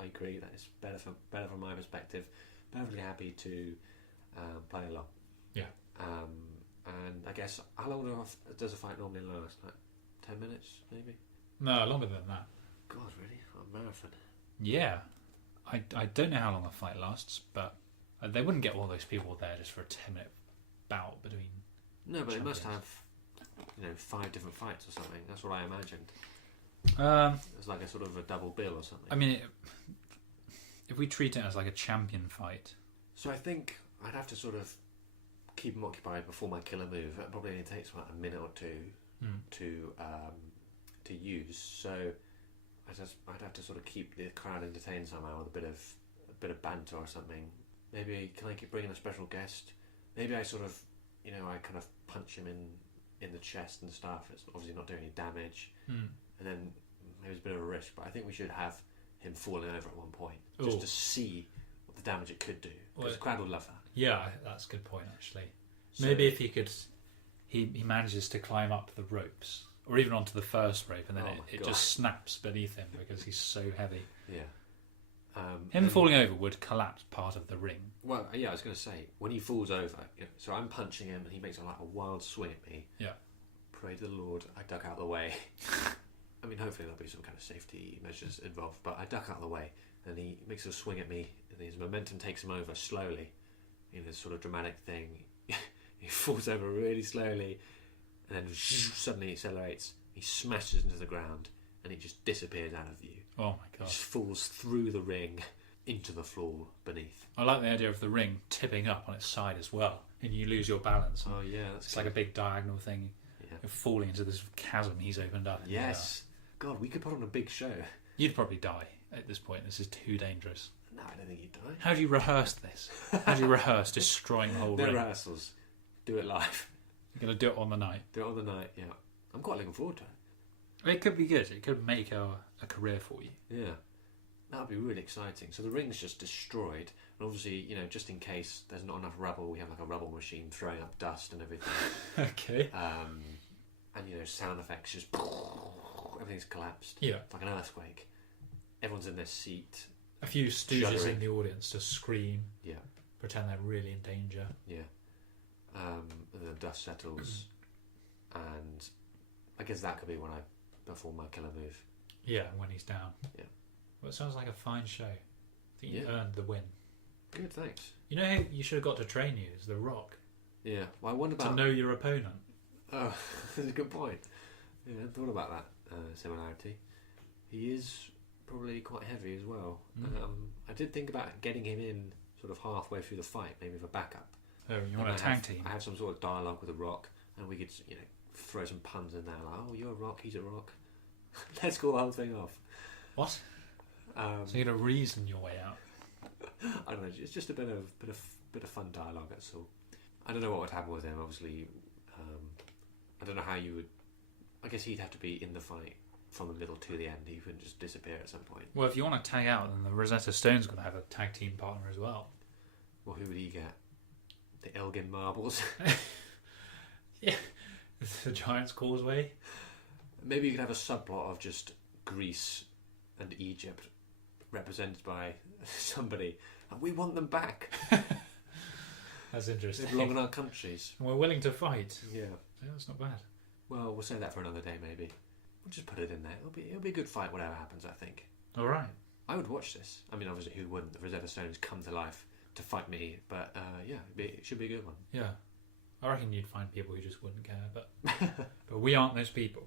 I agree that it's better from my perspective. Perfectly happy to play along. Yeah. And I guess how long does a fight normally last? Like 10 minutes, maybe? No, longer than that. God, really? A marathon? Yeah. I don't know how long a fight lasts, but they wouldn't get all those people there just for a 10-minute bout between. No, but champions. They must have 5 different fights or something. That's what I imagined. It's like a sort of a double bill or something. I mean, if we treat it as like a champion fight... So I think I'd have to sort of keep him occupied before my killer move. It probably only takes about a minute or two to use. So I'd have to sort of keep the crowd entertained somehow with a bit of banter or something. Maybe can I keep bringing a special guest? Maybe I sort of, I kind of punch him in the chest and stuff. It's obviously not doing any damage. And then maybe it's a bit of a risk, but I think we should have him falling over at one point just to see what the damage it could do, because the crowd would love that. Yeah, that's a good point actually. So, maybe if he manages to climb up the ropes or even onto the first rope, and then it just snaps beneath him because he's so heavy. Yeah. Him falling over would collapse part of the ring. Well, yeah, I was going to say, when he falls over, so I'm punching him and he makes a wild swing at me. Yeah. Pray to the Lord, I duck out of the way. I mean, hopefully there'll be some kind of safety measures involved, but I duck out of the way and he makes a swing at me and his momentum takes him over slowly in this sort of dramatic thing. He falls over really slowly and then suddenly accelerates. He smashes into the ground and he just disappears out of view. Oh my god. He just falls through the ring into the floor beneath. I like the idea of the ring tipping up on its side as well, and you lose your balance. Oh yeah, it's like a big diagonal thing. Yeah. You're falling into this chasm he's opened up. Yes. God, we could put on a big show. You'd probably die at this point. This is too dangerous. No, No, I don't think he'd die. How do you rehearse this? How do you rehearse destroying the whole No ring? rehearsals. Do it live. You're going to do it on the night. Do it on the night, yeah. I'm quite looking forward to it. It could be good. It could make a career for you. Yeah. That would be really exciting. So the ring's just destroyed. And obviously, just in case there's not enough rubble, we have like a rubble machine throwing up dust and everything. Okay. And sound effects just... Everything's collapsed. Yeah. It's like an earthquake. Everyone's in their seat. A few stooges Shuddering. in the audience to scream. Yeah. Pretend they're really in danger. Yeah. And then the dust settles. And I guess that could be when I perform my killer move. Yeah, when he's down. Yeah. Well, it sounds like a fine show. I think you Yeah. earned the win. Good, thanks. You know who you should have got to train you is The Rock. Yeah. Well, I wonder To about... know your opponent. Oh, that's a good point. Yeah, I hadn't thought about that similarity. He is probably quite heavy as well. I did think about getting him in sort of halfway through the fight, maybe for backup. Oh, you want a tag team? I have some sort of dialogue with The Rock, and we could, throw some puns in there, like, "Oh, you're a rock, he's a rock." Let's call the whole thing off. What? So you're going to reason your way out? I don't know. It's just a bit of fun dialogue. That's all. I don't know what would happen with him. Obviously, I don't know how you would. I guess he'd have to be in the fight from the middle to the end. He couldn't just disappear at some point. Well, if you want to tag out, then the Rosetta Stone's going to have a tag team partner as well. Well, who would he get? The Elgin Marbles. Yeah, the Giant's Causeway. Maybe you could have a subplot of just Greece and Egypt represented by somebody, and we want them back. That's interesting. They belong in our countries. And we're willing to fight. Yeah. Yeah, that's not bad. Well, we'll save that for another day, maybe. We'll just put it in there. It'll be a good fight, whatever happens. I think. All right. I would watch this. I mean, obviously, who wouldn't? The Rosetta Stones come to life to fight me, but yeah, it should be a good one. Yeah. I reckon you'd find people who just wouldn't care, but but we aren't those people.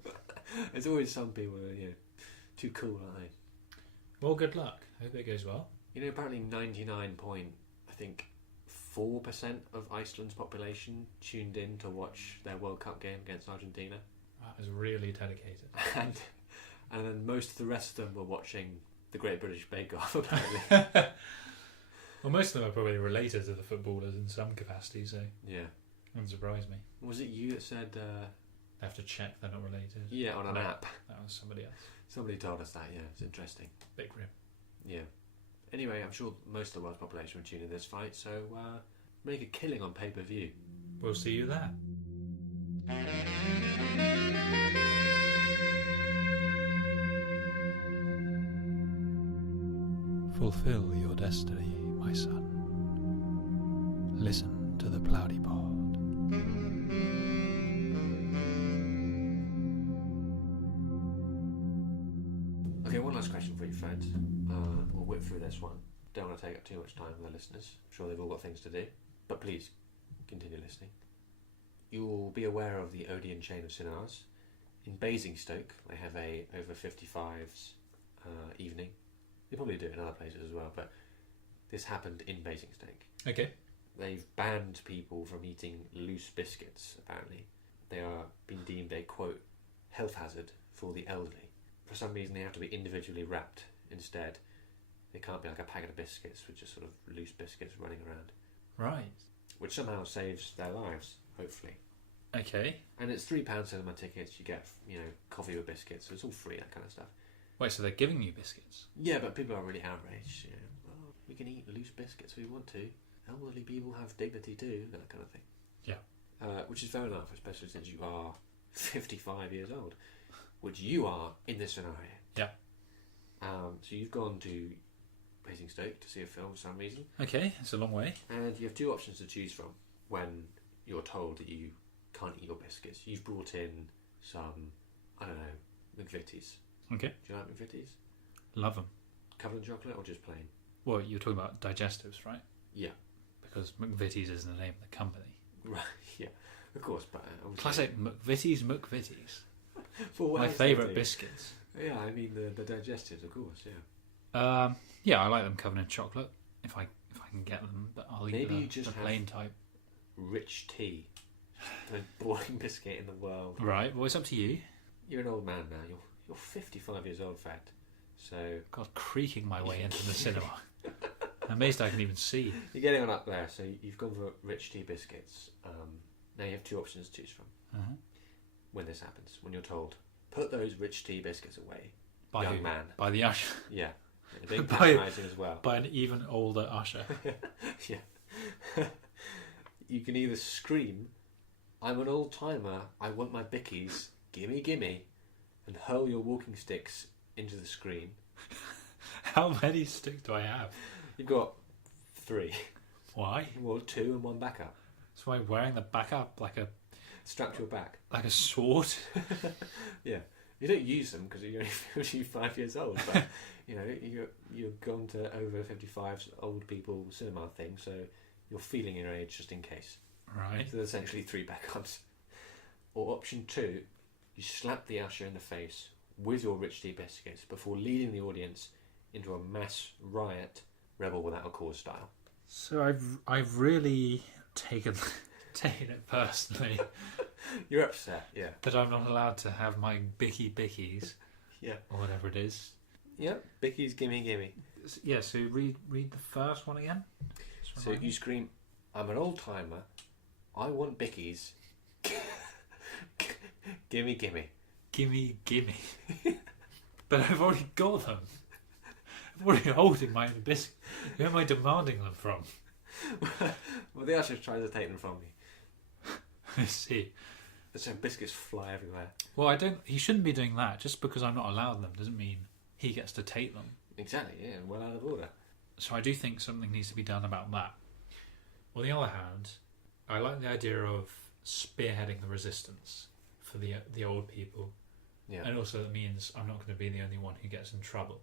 There's always some people who are, too cool, aren't they? Well, good luck. Hope it goes well. Apparently 99.4% of Iceland's population tuned in to watch their World Cup game against Argentina. That is really dedicated. And then most of the rest of them were watching the Great British Bake Off, apparently. Well, most of them are probably related to the footballers in some capacity, so Yeah. wouldn't surprise me. Was it you that said... They have to check they're not related. Yeah, on an No, app. That was somebody else. Somebody told us that, yeah. It's interesting. Big grim. Yeah. Anyway, I'm sure most of the world's population will tune in this fight, so make a killing on pay-per-view. We'll see you there. Fulfill your destiny, my son. Listen to the plowdypod. Okay, one last question for you, Fred. We'll whip through this one. Don't want to take up too much time with the listeners. I'm sure they've all got things to do. But please, continue listening. You'll be aware of the Odeon chain of cinemas. In Basingstoke, they have a over 55s evening. They probably do it in other places as well, but this happened in Basingstoke. Okay. They've banned people from eating loose biscuits, apparently. They are being deemed a, quote, health hazard for the elderly. For some reason, they have to be individually wrapped instead. They can't be like a packet of biscuits with just sort of loose biscuits running around. Right. Which somehow saves their lives, hopefully. Okay. And it's £3 cinema tickets. You get, coffee with biscuits. So it's all free, that kind of stuff. Wait, so they're giving you biscuits? Yeah, but people are really outraged. Well, we can eat loose biscuits if we want to. Elderly people have dignity too, that kind of thing. Yeah. Which is fair enough, especially since you are 55 years old, which you are in this scenario. Yeah. So you've gone to Basingstoke to see a film for some reason. Okay, it's a long way. And you have two options to choose from when you're told that you can't eat your biscuits. You've brought in some, I don't know, McVitie's. Okay. Do you like McVitie's? Love them. Covered in chocolate or just plain? Well, you're talking about digestives, right? Yeah. Because McVitie's is the name of the company. Right, yeah. Of course, but... Classic McVitie's. For My favourite biscuits. Yeah, I mean the digestives, of course, yeah. Yeah, I like them covered in chocolate. If I can get them, but I'll Maybe you eat just the plain type. Rich tea. The most boring biscuit in the world. Right, well, it's up to you. You're an old man now. You're 55 years old, Fred. So... God, creaking my way into the cinema. I'm amazed I can even see. You're getting on up there, so you've gone for rich tea biscuits. Now you have two options to choose from. Uh-huh. When this happens, when you're told, put those rich tea biscuits away, By young who? man. By the usher. Yeah. And being By- patronising as well. By an even older usher. Yeah. You can either scream, I'm an old timer, I want my bickies, gimme gimme, and hurl your walking sticks into the screen. How many sticks do I have? You've got 3. Why? Well, 2 and 1 backup. So I'm wearing the backup like a Strapped to your back. sword. Yeah. You don't use them because you're only 5 years old, but you know you've gone to over 55's old people cinema thing, so you're feeling your age just in case. Right. So there's essentially 3 backups. Or option 2, you slap the usher in the face with your rich tea biscuits before leading the audience into a mass riot, rebel without a cause style. So I've really taken it personally You're upset, yeah. that I'm not allowed to have my bickies Yeah. or whatever it is. Yeah, bickies, gimme, gimme. Yeah. So read the first one again. Just So remind you me. scream, I'm an old timer, I want bickies, gimme, gimme. Gimme. But I've already got them. I'm already holding my own biscuit. Who am I demanding them from? Well, the usher tries to take them from you. I see. So biscuits fly everywhere. Well, he shouldn't be doing that. Just because I'm not allowed them doesn't mean he gets to take them. Exactly, yeah, well out of order. So I do think something needs to be done about that. On the other hand, I like the idea of spearheading the resistance for the old people. Yeah. And also it means I'm not going to be the only one who gets in trouble.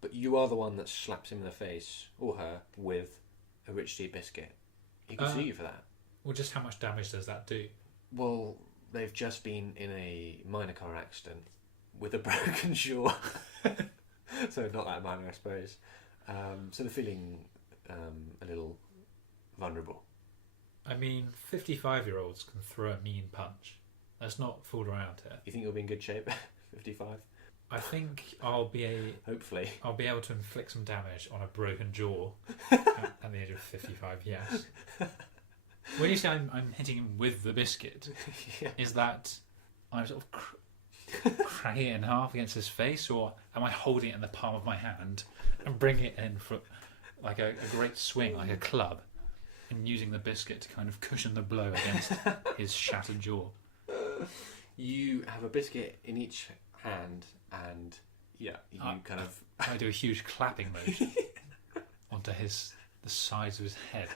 But you are the one that slaps him in the face, or her, with a rich tea biscuit. He can sue you for that. Well, just how much damage does that do? Well, they've just been in a minor car accident with a broken jaw. So not that minor, I suppose. So they're feeling a little vulnerable. I mean, 55-year-olds can throw a mean punch. Let's not fool around here. You think you'll be in good shape? 55? I think I'll be Hopefully. able to inflict some damage on a broken jaw at the age of 55. Yes. When you say I'm hitting him with the biscuit, Yeah. is that I'm sort of cracking it in half against his face, or am I holding it in the palm of my hand and bringing it in for like a great swing, like a club, and using the biscuit to kind of cushion the blow against his shattered jaw? You have a biscuit in each hand, and yeah, you kind of. I do a huge clapping motion onto the sides of his head.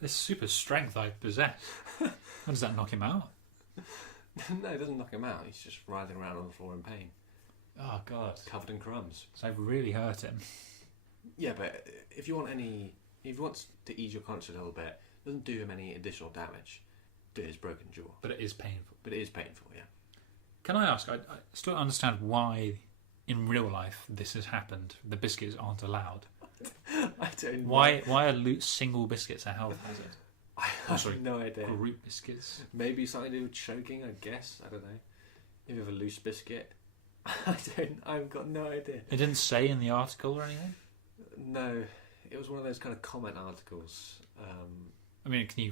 This super strength I possess. When does that knock him out? No, it doesn't knock him out. He's just writhing around on the floor in pain, Oh God! covered in crumbs. So I've really hurt him. Yeah, but if you want to ease your conscience a little bit, it doesn't do him any additional damage to his broken jaw. But it is painful. But it is painful, yeah. Can I ask? I still don't understand why, in real life, this has happened. The biscuits aren't allowed. I don't know. Why are single biscuits a health hazard? I have no idea. Group biscuits. Maybe something to do with choking, I guess. I don't know. If you have a loose biscuit. I've got no idea. It didn't say in the article or anything? No. It was one of those kind of comment articles. I mean, can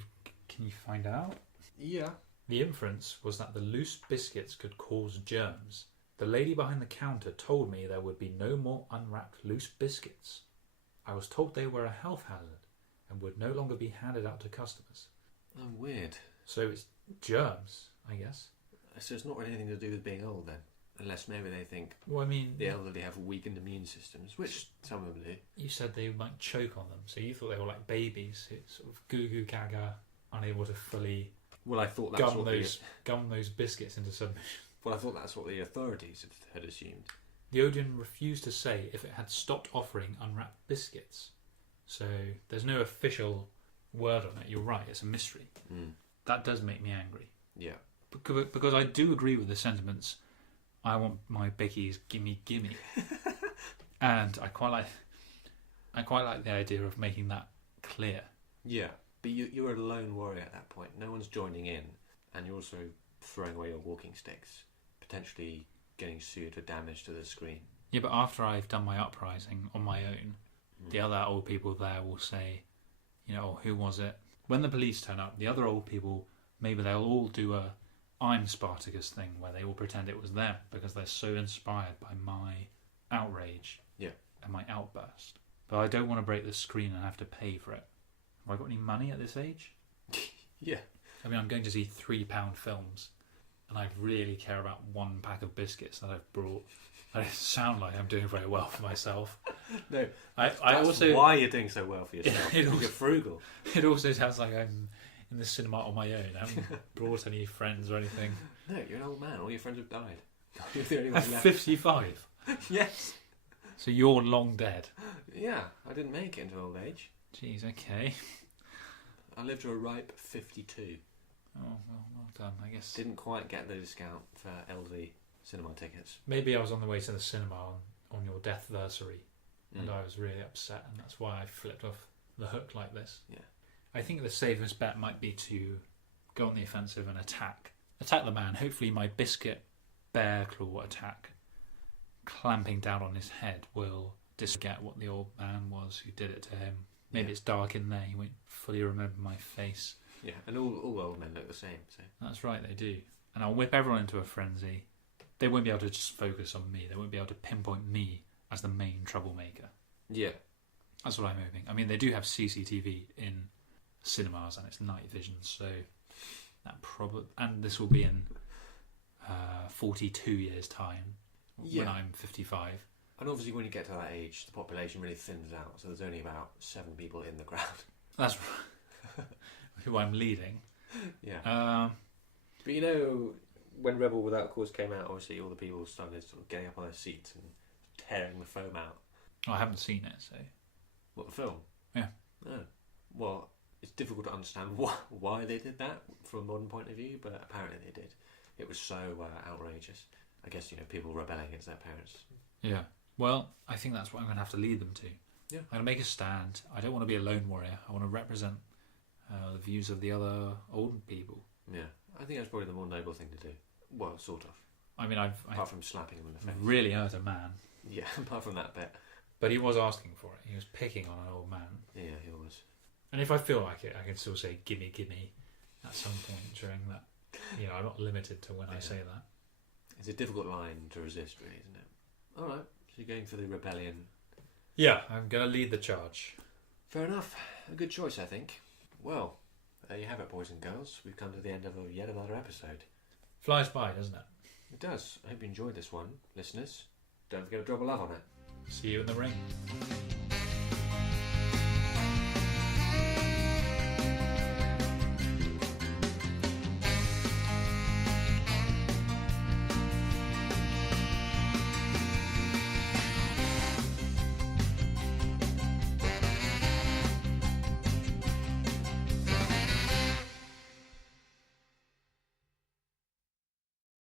you find out? Yeah. The inference was that the loose biscuits could cause germs. The lady behind the counter told me there would be no more unwrapped loose biscuits. I was told they were a health hazard and would no longer be handed out to customers. Oh, weird. So it's germs, I guess. So it's not really anything to do with being old then. Unless maybe they think Well, I mean, the elderly have weakened immune systems, which some of them do. you said they might choke on them, so you thought they were like babies, who sort of goo goo gaga, unable to fully Well, I thought that's gum those biscuits into submission. Well, I thought that's what the authorities had assumed. The Odeon refused to say if it had stopped offering unwrapped biscuits. So there's no official word on it. You're right, it's a mystery. That does make me angry. Yeah. Because I do agree with the sentiments, I want my bickies, gimme. And I quite like the idea of making that clear. Yeah. But you're a lone warrior at that point. No one's joining in. And you're also throwing away your walking sticks. Potentially getting sued for damage to the screen. Yeah, but after I've done my uprising on my own, the other old people there will say, you know, who was it? When the police turn up, the other old people, maybe they'll all do a I'm Spartacus thing where they all pretend it was them because they're so inspired by my outrage and my outburst. But I don't want to break the screen and have to pay for it. Have I got any money at this age? Yeah. I mean, I'm going to see £3 films and I really care about one pack of biscuits that I've brought. I don't sound like I'm doing very well for myself. No, I also why you're doing so well for yourself. You're frugal. It also sounds like I'm in the cinema on my own. I haven't brought any friends or anything. No, you're an old man. All your friends have died. You're the only one I'm left. 55. Yes. So you're long dead. Yeah, I didn't make it into old age. Jeez, okay. I lived to a ripe 52. Oh, well done, I guess. Didn't quite get the discount for LV cinema tickets. Maybe I was on the way to the cinema on your deathversary and I was really upset and that's why I flipped off the hook like this. Yeah. I think the safest bet might be to go on the offensive and attack the man. Hopefully my biscuit bear claw attack clamping down on his head will disget what the old man was who did it to him. Maybe it's dark in there, he won't fully remember my face. Yeah, and all old men look the same. So that's right, they do. And I'll whip everyone into a frenzy. They won't be able to just focus on me. They won't be able to pinpoint me as the main troublemaker. Yeah. That's what I'm hoping. I mean, they do have CCTV in cinemas and it's night vision, so that probably... And this will be in 42 years' time when I'm 55. And obviously when you get to that age, the population really thins out, so there's only about 7 people in the crowd. That's right. Who I'm leading. Yeah. But you know, when Rebel Without Cause came out, obviously all the people started sort of getting up on their seats and tearing the foam out. I haven't seen it, so... What, the film? Yeah. Oh. Well, it's difficult to understand why they did that from a modern point of view, but apparently they did. It was so outrageous. I guess, you know, people rebelling against their parents. Yeah. Well, I think that's what I'm going to have to lead them to. Yeah. I'm going to make a stand. I don't want to be a lone warrior. I want to represent the views of the other old people. Yeah. I think that's probably the more noble thing to do. Well, sort of. I mean, apart from slapping him in the face. Really hurt a man. Yeah, apart from that bit. But he was asking for it. He was picking on an old man. Yeah, he was. And if I feel like it, I can still say gimme, gimme at some point during that. You know, I'm not limited to when I say that. It's a difficult line to resist, really, isn't it? All right, so you're going for the rebellion. Yeah, I'm going to lead the charge. Fair enough. A good choice, I think. Well, there you have it, boys and girls. We've come to the end of yet another episode. Flies by, doesn't it? It does. I hope you enjoyed this one, listeners. Don't forget to drop a love on it. See you in the ring.